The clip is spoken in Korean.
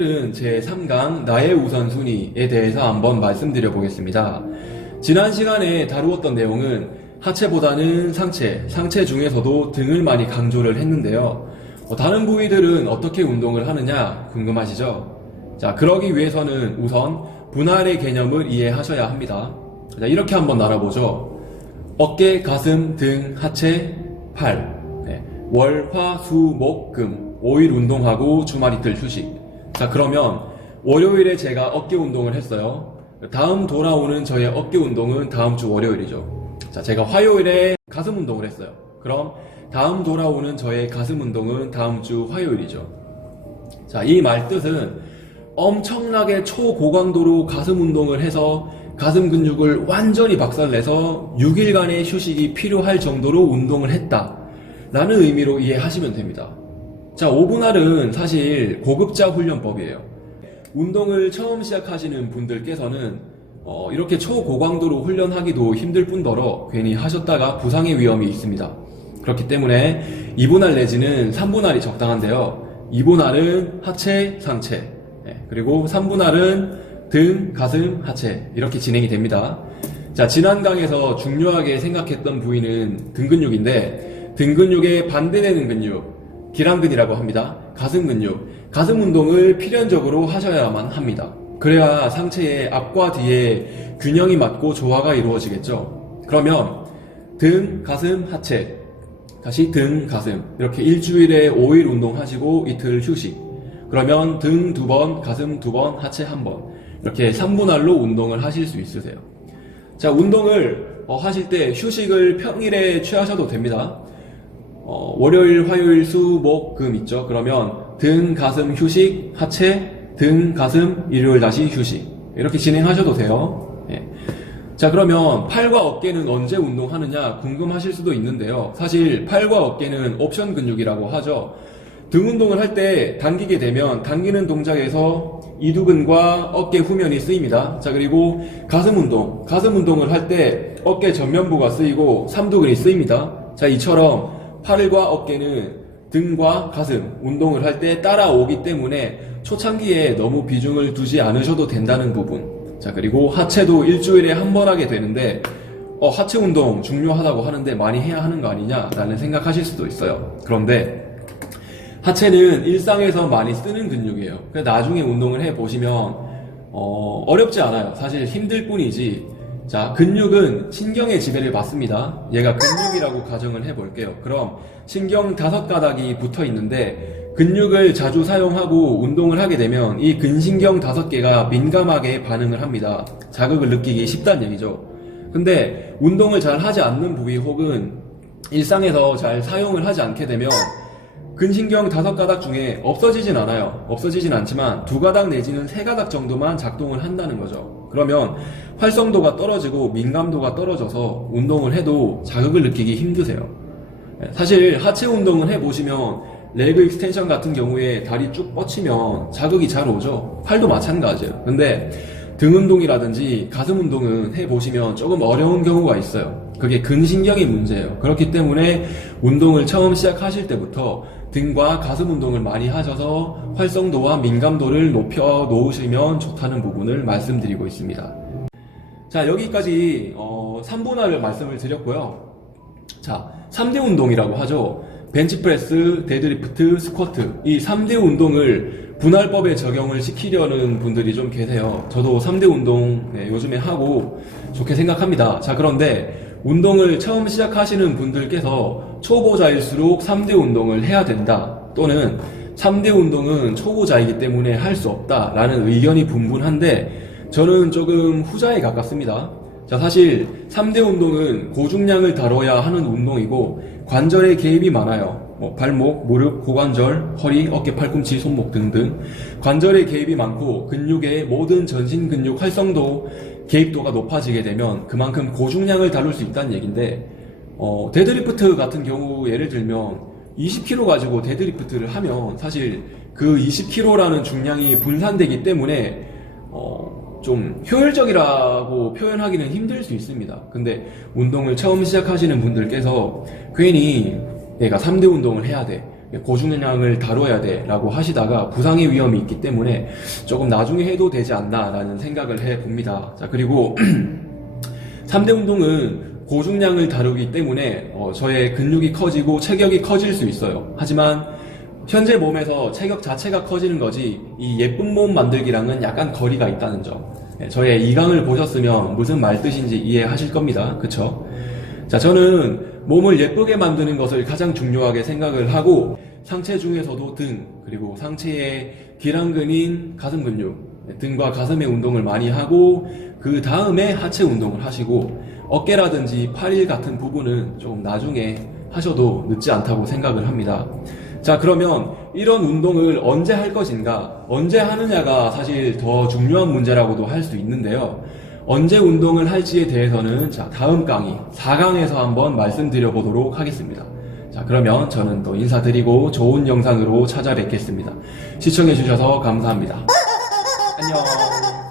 오늘은 제3강 나의 우선순위에 대해서 한번 말씀드려 보겠습니다. 지난 시간에 다루었던 내용은 하체보다는 상체 중에서도 등을 많이 강조를 했는데요. 다른 부위들은 어떻게 운동을 하느냐 궁금하시죠? 자, 그러기 위해서는 우선 분할의 개념을 이해하셔야 합니다. 자, 이렇게 한번 나눠보죠. 어깨, 가슴, 등, 하체, 팔. 월, 화, 수, 목, 금 5일 운동하고 주말 이틀 휴식. 자, 그러면 월요일에 제가 어깨 운동을 했어요. 다음 돌아오는 저의 어깨 운동은 다음 주 월요일이죠. 자, 제가 화요일에 가슴 운동을 했어요. 그럼 다음 돌아오는 저의 가슴 운동은 다음 주 화요일이죠. 자, 이 말 뜻은 엄청나게 초고강도로 가슴 운동을 해서 가슴 근육을 완전히 박살내서 6일간의 휴식이 필요할 정도로 운동을 했다 라는 의미로 이해하시면 됩니다. 자, 5분할은 사실 고급자 훈련법이에요. 운동을 처음 시작하시는 분들께서는 이렇게 초고강도로 훈련하기도 힘들 뿐더러 괜히 하셨다가 부상의 위험이 있습니다. 그렇기 때문에 2분할 내지는 3분할이 적당한데요. 2분할은 하체, 상체, 그리고 3분할은 등, 가슴, 하체 이렇게 진행이 됩니다. 자, 지난 강에서 중요하게 생각했던 부위는 등 근육인데 등 근육에 반대되는 근육, 기랑근이라고 합니다. 가슴 근육, 가슴 운동을 필연적으로 하셔야만 합니다. 그래야 상체의 앞과 뒤에 균형이 맞고 조화가 이루어지겠죠. 그러면 등, 가슴, 하체, 다시 등, 가슴 이렇게 일주일에 5일 운동하시고 이틀 휴식. 그러면 등 2번, 가슴 2번, 하체 1번 이렇게 3분할로 운동을 하실 수 있으세요. 자, 운동을 하실 때 휴식을 평일에 취하셔도 됩니다. 월요일, 화요일, 수, 목, 금 있죠. 그러면 등, 가슴 휴식, 하체, 등, 가슴, 일요일 다시 휴식 이렇게 진행하셔도 돼요. 자, 그러면 팔과 어깨는 언제 운동하느냐 궁금하실 수도 있는데요. 사실 팔과 어깨는 옵션 근육이라고 하죠. 등 운동을 할 때 당기게 되면 당기는 동작에서 이두근과 어깨 후면이 쓰입니다. 자, 그리고 가슴 운동을 할 때 어깨 전면부가 쓰이고 삼두근이 쓰입니다. 자, 이처럼 팔과 어깨는 등과 가슴 운동을 할 때 따라오기 때문에 초창기에 너무 비중을 두지 않으셔도 된다는 부분. 자, 그리고 하체도 일주일에 한 번 하게 되는데 하체 운동 중요하다고 하는데 많이 해야 하는 거 아니냐라는 생각하실 수도 있어요. 그런데 하체는 일상에서 많이 쓰는 근육이에요. 그래서 나중에 운동을 해보시면 어렵지 않아요. 사실 힘들 뿐이지. 자, 근육은 신경의 지배를 받습니다. 얘가 근육이라고 가정을 해볼게요. 그럼 신경 5가닥이 붙어 있는데 근육을 자주 사용하고 운동을 하게 되면 이 근신경 5개가 민감하게 반응을 합니다. 자극을 느끼기 쉽다는 얘기죠. 근데 운동을 잘 하지 않는 부위 혹은 일상에서 잘 사용을 하지 않게 되면 근신경 5가닥 중에 없어지진 않아요. 없어지진 않지만 2가닥 내지는 3가닥 정도만 작동을 한다는 거죠. 그러면 활성도가 떨어지고 민감도가 떨어져서 운동을 해도 자극을 느끼기 힘드세요. 사실 하체 운동을 해보시면 레그 익스텐션 같은 경우에 다리 쭉 뻗치면 자극이 잘 오죠. 팔도 마찬가지예요. 근데 등 운동이라든지 가슴 운동은 해보시면 조금 어려운 경우가 있어요. 그게 근신경의 문제예요. 그렇기 때문에 운동을 처음 시작하실 때부터 등과 가슴 운동을 많이 하셔서 활성도와 민감도를 높여 놓으시면 좋다는 부분을 말씀드리고 있습니다. 자, 여기까지 3분할을 말씀을 드렸고요. 자, 3대 운동이라고 하죠. 벤치프레스, 데드리프트, 스쿼트 이 3대 운동을 분할법에 적용을 시키려는 분들이 좀 계세요. 저도 3대 운동 요즘에 하고 좋게 생각합니다. 자, 그런데 운동을 처음 시작하시는 분들께서 초보자일수록 3대 운동을 해야 된다 또는 3대 운동은 초보자이기 때문에 할 수 없다 라는 의견이 분분한데 저는 조금 후자에 가깝습니다. 자, 사실 3대 운동은 고중량을 다뤄야 하는 운동이고 관절에 개입이 많아요. 발목, 무릎, 고관절, 허리, 어깨, 팔꿈치, 손목 등등 관절에 개입이 많고 근육의 모든 전신 근육 활성도 개입도가 높아지게 되면 그만큼 고중량을 다룰 수 있다는 얘기인데 데드리프트 같은 경우 예를 들면 20kg 가지고 데드리프트를 하면 사실 그 20kg라는 중량이 분산되기 때문에 좀 효율적이라고 표현하기는 힘들 수 있습니다. 근데 운동을 처음 시작하시는 분들께서 괜히 내가 3대 운동을 해야 돼 고중량을 다뤄야 돼 라고 하시다가 부상의 위험이 있기 때문에 조금 나중에 해도 되지 않나 라는 생각을 해 봅니다. 자, 그리고 3대 운동은 고중량을 다루기 때문에 저의 근육이 커지고 체격이 커질 수 있어요. 하지만 현재 몸에서 체격 자체가 커지는 거지 이 예쁜 몸 만들기랑은 약간 거리가 있다는 점. 저의 이강을 보셨으면 무슨 말 뜻인지 이해하실 겁니다. 그쵸? 자, 저는 몸을 예쁘게 만드는 것을 가장 중요하게 생각을 하고 상체 중에서도 등, 그리고 상체의 기랑근인 가슴 근육, 등과 가슴의 운동을 많이 하고 그 다음에 하체 운동을 하시고 어깨라든지 팔 같은 부분은 좀 나중에 하셔도 늦지 않다고 생각을 합니다. 자, 그러면 이런 운동을 언제 할 것인가, 언제 하느냐가 사실 더 중요한 문제라고도 할 수 있는데요. 언제 운동을 할지에 대해서는 자, 다음 강의 4강에서 한번 말씀드려 보도록 하겠습니다. 자, 그러면 저는 또 인사드리고 좋은 영상으로 찾아뵙겠습니다. 시청해 주셔서 감사합니다. 안녕.